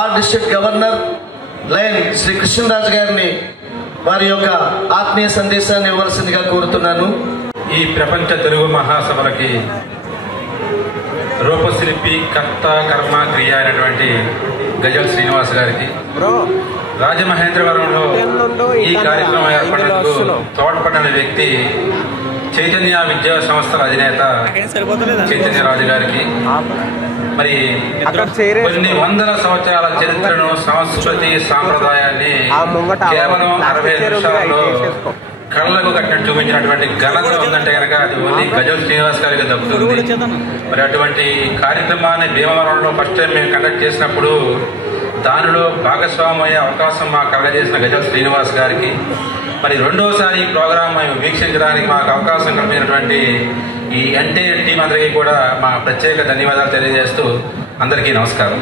All district governor lion Shri Krishnaraju గారిని వారి యొక్క ఆత్మీయ సందేశాన్ని ఇవ్వవలసిందిగా కోరుతున్నాను. ఈ ప్రపంచ తెలుగు మహాసభలకి రూపశిల్పి, కర్త, కర్మ, క్రియ అయినటువంటి గజల్ శ్రీనివాస్ గారికి, రాజమహేంద్రవరంలో ఈ కార్యక్రమం ఏర్పడినందుకు తోడ్పడిన వ్యక్తి చైతన్య విద్యా సంస్థల అధినేత చైతన్యరాజు గారికి, మరి కొన్ని వందల సంవత్సరాల చరిత్రను, సంస్కృతి, సాంప్రదాయాన్ని కేవలం 60 నిమిషాల్లో కళ్ళకు కట్టినట్టు చూపించినటువంటి ఘనత ఉందంటే కనుక అది ఓన్లీ గజల్ శ్రీనివాస్ గారికి దక్కుతుంది. మరి అటువంటి కార్యక్రమాన్ని భీమవరంలో ఫస్ట్ టైం మేము కండక్ట్ చేసినప్పుడు దానిలో భాగస్వామ్యం అయ్యే అవకాశం మాకు కలగజేసిన గజల్ శ్రీనివాస్ గారికి, మరి రెండోసారి ఈ ప్రోగ్రాం మేము వీక్షించడానికి మాకు అవకాశం కల్పించినటువంటి ఈ ఎన్టీఆర్ టీం అందరికీ కూడా మా ప్రత్యేక ధన్యవాదాలు తెలియజేస్తూ అందరికీ నమస్కారం.